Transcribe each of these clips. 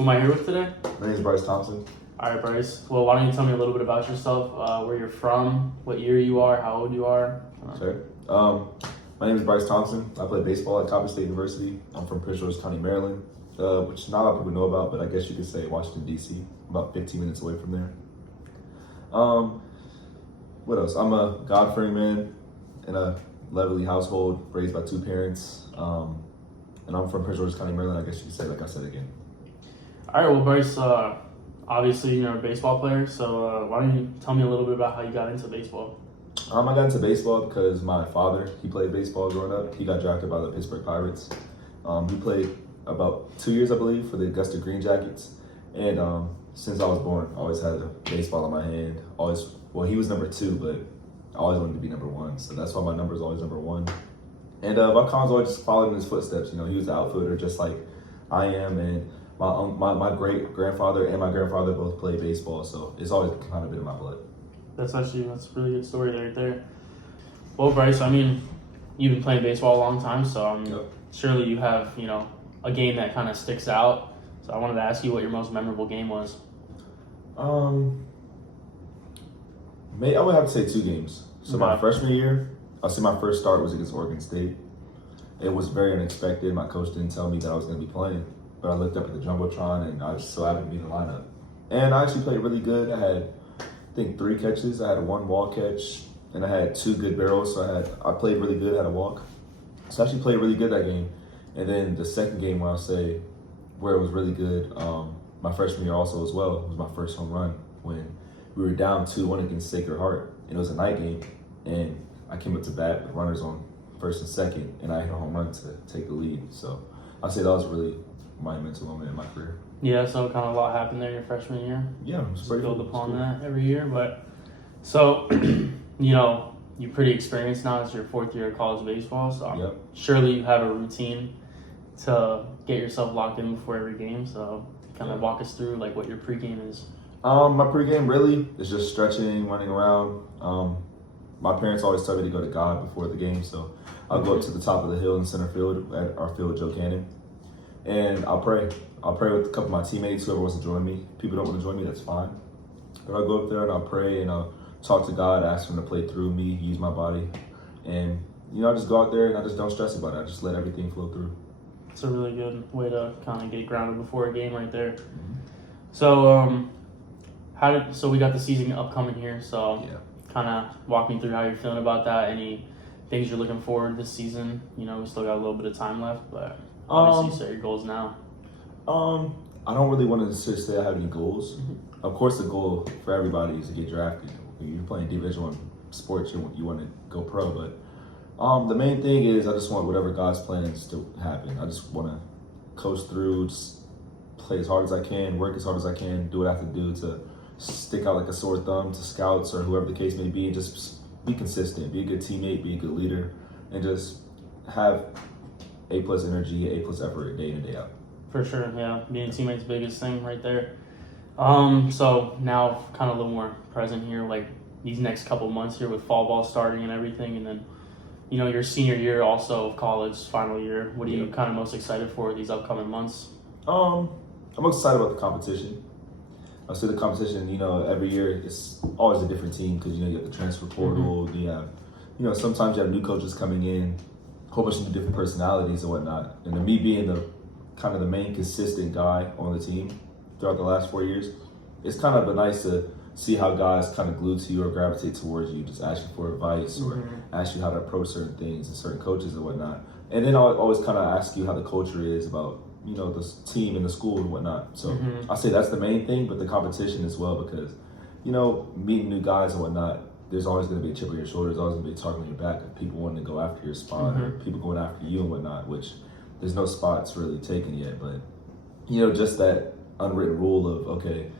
Who am I here with today? My name is Bryce Thompson. All right, Bryce. Well, why don't you tell me a little bit about yourself, where you're from, what year you are, how old you are? Sure. My name is Bryce Thompson. I play baseball at Coppin State University. I'm from Prince George's County, Maryland, which not a lot of people know about, but I guess you could say Washington, D.C., about 15 minutes away from there. What else? I'm a God-fearing man in a lovely household, raised by two parents, and I'm from Prince George's County, Maryland, I guess you could say, like I said again. All right, well, Bryce, obviously you're a baseball player, so why don't you tell me a little bit about how you got into baseball? I got into baseball because my father, he played baseball growing up. He got drafted by the Pittsburgh Pirates. He played about 2 years, I believe, for the Augusta Green Jackets. And since I was born, I always had a baseball in my hand. He was number 2, but I always wanted to be number 1. So that's why my number is always number 1. And my Collins always just followed in his footsteps. You know, he was the outfielder just like I am. And my great-grandfather and my grandfather both played baseball. So it's always kind of been in my blood. That's a really good story right there. Well, Bryce, I mean, you've been playing baseball a long time, so Yep. Surely you have, a game that kind of sticks out. So I wanted to ask you what your most memorable game was. I would have to say 2 games. So my freshman year, I'll say my first start was against Oregon State. It was very unexpected. My coach didn't tell me that I was going to be playing, but I looked up at the Jumbotron and I just so happened to be in the lineup. And I actually played really good. I had, I think, 3 catches. I had a 1 ball catch, and I had 2 good barrels. So I played really good, had a walk. So I actually played really good that game. And then the second game where it was really good, my freshman year also as well, was my first home run when we were down 2-1 against Sacred Heart. And it was a night game, and I came up to bat with runners on first and second, and I hit a home run to take the lead. So I'd say that was really my mental moment in my career. Yeah, so kind of a lot happened there your freshman year. Yeah, it was pretty build cool. upon that every year. But so, you're pretty experienced now. It's your 4th year of college baseball, so Yep. Surely you have a routine to get yourself locked in before every game. So kind of walk us through like what your pregame is. My pregame really is just stretching, running around. My parents always tell me to go to God before the game, so I'll go up to the top of the hill in center field at our field, Joe Cannon, and I'll pray. I'll pray with a couple of my teammates, whoever wants to join me. If people don't want to join me, that's fine. But I'll go up there and I'll pray and I'll talk to God, ask him to play through me, use my body, and I just go out there and I just don't stress about it. I just let everything flow through. It's a really good way to kind of get grounded before a game right there. Mm-hmm. So, so we got the season upcoming here. So, Yeah. kind of walk me through how you're feeling about that. Any things you're looking forward this season? We still got a little bit of time left, but obviously you set your goals now. I don't really want to say I have any goals. Mm-hmm. Of course, the goal for everybody is to get drafted. When you're playing Division I sports, you want to go pro, but the main thing is I just want whatever God's plans to happen. I just want to coast through, just play as hard as I can, work as hard as I can, do what I have to do to stick out like a sore thumb to scouts or whoever the case may be, and just be consistent, be a good teammate, be a good leader, and just have A+ energy, A+ effort day in and day out. For sure, yeah. Being a teammate's biggest thing right there. So now kind of a little more present here, like these next couple months here with fall ball starting and everything, and then your senior year also of college, final year. What are you kind of most excited for these upcoming months? I'm excited about the competition. I see the competition, every year it's always a different team because, you have the transfer portal, you have, sometimes you have new coaches coming in, a whole bunch of different personalities and whatnot. And to me being the kind of the main consistent guy on the team throughout the last 4 years, it's kind of nice to see how guys kind of glue to you or gravitate towards you, just ask you for advice or ask you how to approach certain things and certain coaches and whatnot. And then I'll always kind of ask you how the culture is about, the team and the school and whatnot. So I say that's the main thing, but the competition as well, because, meeting new guys and whatnot, there's always going to be a chip on your shoulder. There's always going to be a target on your back of people wanting to go after your spot or people going after you and whatnot, which there's no spots really taken yet. But, just that unwritten rule of, okay,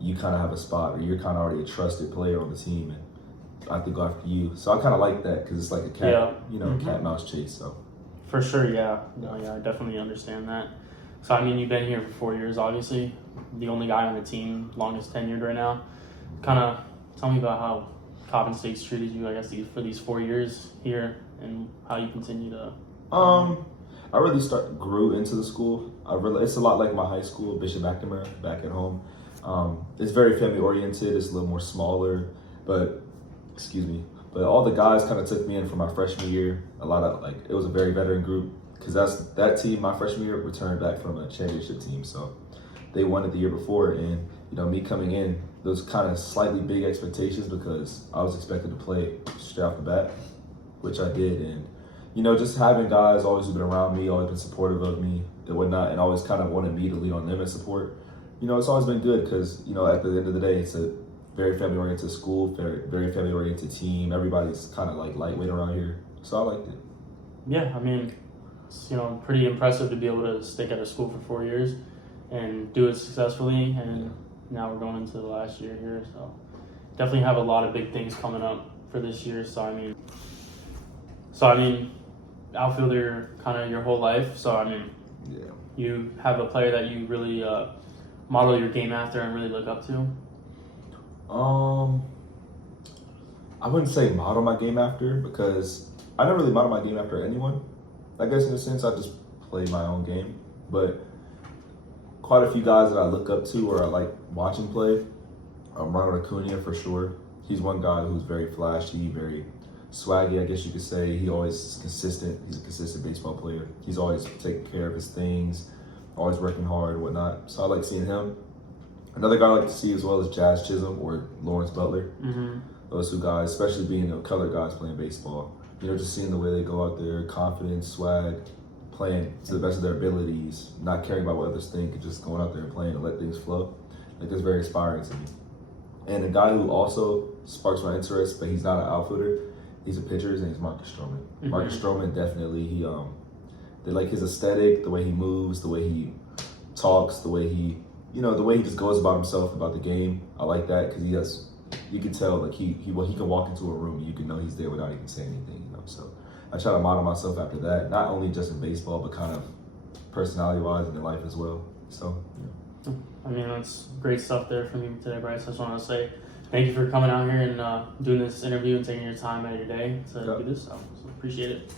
you kind of have a spot or you're kind of already a trusted player on the team and I have to go after you. So I kind of like that because it's like a cat, cat and mouse chase. So for sure, yeah. No, yeah, I definitely understand that. So, you've been here for 4 years, obviously. The only guy on the team, longest tenured right now. Kind of tell me about how Coppin State's treated you, I guess, for these 4 years here and how you continue to... I really grew into the school. It's a lot like my high school, Bishop McNamara, back at home. It's very family oriented. It's a little more smaller, but all the guys kind of took me in for my freshman year. It was a very veteran group because that team my freshman year returned back from a championship team, so they won it the year before, and me coming in, those kind of slightly big expectations because I was expected to play straight off the bat, which I did, and just having guys always who've been around me, always been supportive of me and whatnot, and always kind of wanted me to lean on them and support. It's always been good because at the end of the day, it's a very family-oriented school, very family-oriented team. Everybody's kind of like lightweight around here, so I liked it. Yeah, I mean, it's pretty impressive to be able to stick at a school for 4 years and do it successfully, and now we're going into the last year here, so definitely have a lot of big things coming up for this year. So I mean, outfielder kind of your whole life. So I mean, you have a player that you really model your game after and really look up to. I wouldn't say model my game after because I never really model my game after anyone. I guess in a sense I just play my own game, but quite a few guys that I look up to or I like watching play. Ronald Acuna for sure. He's one guy who's very flashy, very swaggy, I guess you could say. He always is consistent. He's a consistent baseball player. He's always taking care of his things, always working hard and whatnot. So I like seeing him. Another guy I like to see as well is Jazz Chisholm or Lawrence Butler. Mm-hmm. Those two guys, especially being the colored guys playing baseball. Just seeing the way they go out there, confidence, swag, playing to the best of their abilities, not caring about what others think, and just going out there and playing and let things flow. That's very inspiring to me. And a guy who also sparks my interest, but he's not an outfielder, he's a pitcher. His name's Marcus Stroman. Mm-hmm. Marcus Stroman definitely. They like his aesthetic, the way he moves, the way he talks, the way he just goes about himself, about the game. I like that because you can tell he can walk into a room and you can know he's there without even saying anything. So I try to model myself after that, not only just in baseball, but kind of personality-wise and in life as well. So yeah. I mean, that's great stuff there from you today, Bryce. I just want to say thank you for coming out here and doing this interview and taking your time out of your day to do this. So appreciate it.